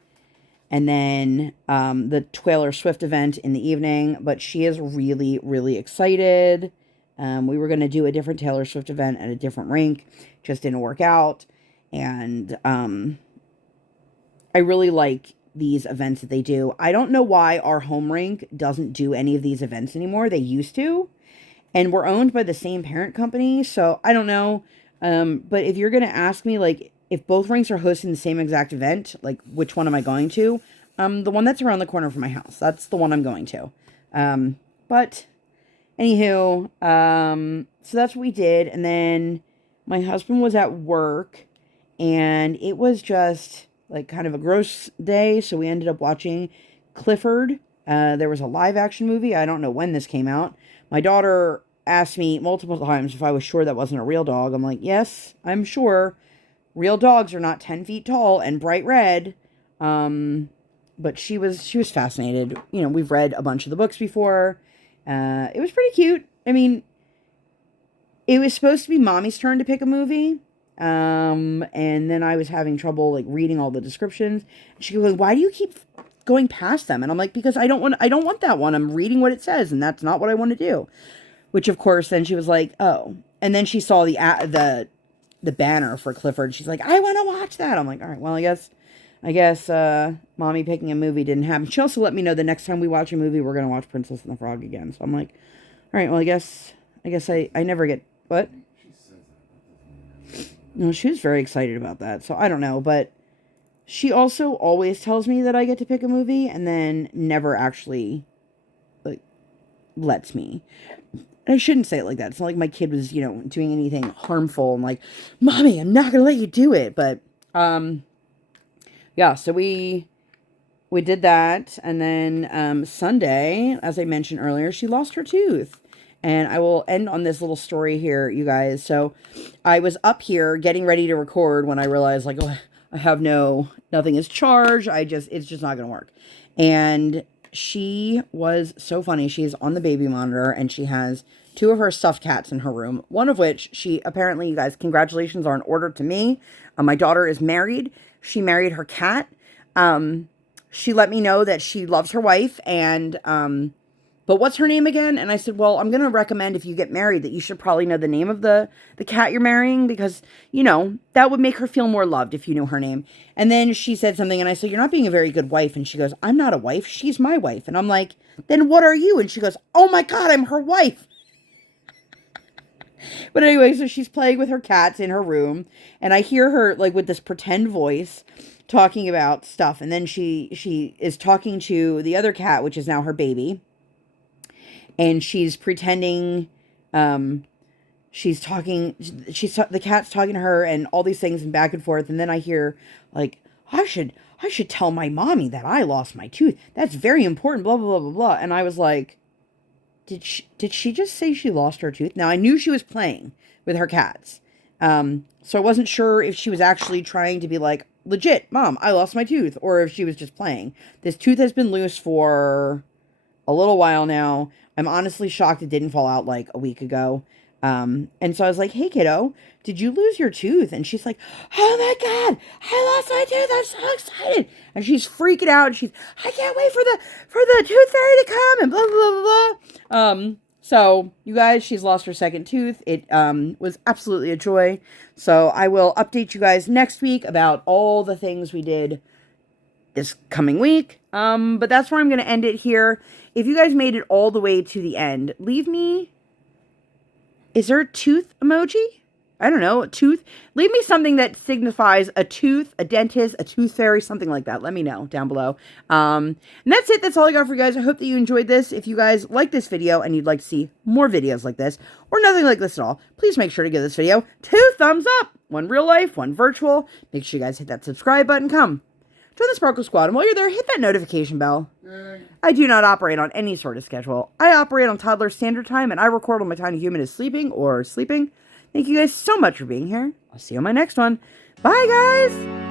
and then the Taylor Swift event in the evening, but she is really, really excited. We were going to do a different Taylor Swift event at a different rink. Just didn't work out. And I really like these events that they do. I don't know why our home rink doesn't do any of these events anymore. They used to. And we're owned by the same parent company. So I don't know. But if you're going to ask me, like, if both rinks are hosting the same exact event, like, which one am I going to? The one that's around the corner from my house. That's the one I'm going to. But anywho, so that's what we did. And then my husband was at work, and it was just like kind of a gross day. So we ended up watching Clifford. There was a live action movie. I don't know when this came out. My daughter asked me multiple times if I was sure that wasn't a real dog. I'm like, yes, I'm sure. Real dogs are not 10 feet tall and bright red. But she was fascinated. We've read a bunch of the books before. It was pretty cute. I mean, it was supposed to be Mommy's turn to pick a movie. And then I was having trouble like reading all the descriptions. She goes, "Why do you keep going past them?" And I'm like, "Because I don't want that one. I'm reading what it says, and that's not what I want to do." Which of course, then she was like, "Oh." And then she saw the banner for Clifford. She's like, "I want to watch that." I'm like, "All right, well, I guess Mommy picking a movie didn't happen." She also let me know the next time we watch a movie, we're gonna watch Princess and the Frog again. So I'm like, "All right, well, I guess I never get what." No, she was very excited about that. So I don't know, but she also always tells me that I get to pick a movie and then never actually like lets me. And I shouldn't say it like that. It's not like my kid was, doing anything harmful and like, "Mommy, I'm not gonna let you do it." But yeah, so we did that, and then Sunday, as I mentioned earlier, she lost her tooth. And I will end on this little story here, you guys. So I was up here getting ready to record when I realized, like, oh, I have nothing is charged. It's just not going to work. And she was so funny. She's on the baby monitor, and she has two of her stuffed cats in her room. One of which she apparently, you guys, congratulations are in order to me. My daughter is married. She married her cat. She let me know that she loves her wife, and but what's her name again? And I said, well, I'm going to recommend if you get married that you should probably know the name of the cat you're marrying, because, that would make her feel more loved if you knew her name. And then she said something, and I said, "You're not being a very good wife." And she goes, "I'm not a wife. She's my wife." And I'm like, "Then what are you?" And she goes, "Oh my God, I'm her wife." But anyway, so she's playing with her cats in her room, and I hear her like with this pretend voice talking about stuff, and then she is talking to the other cat, which is now her baby, and she's pretending the cat's talking to her and all these things and back and forth, and then I hear like I should tell my mommy that I lost my tooth. That's very important, blah blah blah blah blah. And I was like, did she just say she lost her tooth? Now I knew she was playing with her cats. So I wasn't sure if she was actually trying to be like, legit, Mom, I lost my tooth, or if she was just playing. This tooth has been loose for a little while now. I'm honestly shocked it didn't fall out like a week ago. And so I was like, hey kiddo, did you lose your tooth? And she's like, oh my God, I lost my tooth. I'm so excited. And she's freaking out. And I can't wait for the tooth fairy to come and blah, blah, blah, blah. So you guys, she's lost her second tooth. It, was absolutely a joy. So I will update you guys next week about all the things we did this coming week. But that's where I'm going to end it here. If you guys made it all the way to the end, leave me. Is there a tooth emoji? I don't know, a tooth. Leave me something that signifies a tooth, a dentist, a tooth fairy, something like that. Let me know down below. And that's it. That's all I got for you guys. I hope that you enjoyed this. If you guys like this video and you'd like to see more videos like this or nothing like this at all, please make sure to give this video 2 thumbs up. One real life, one virtual. Make sure you guys hit that subscribe button. Come. Join the Sparkle Squad, and while you're there, hit that notification bell. I do not operate on any sort of schedule. I operate on toddler standard time, and I record when my tiny human is sleeping or sleeping. Thank you guys so much for being here. I'll see you on my next one. Bye, guys!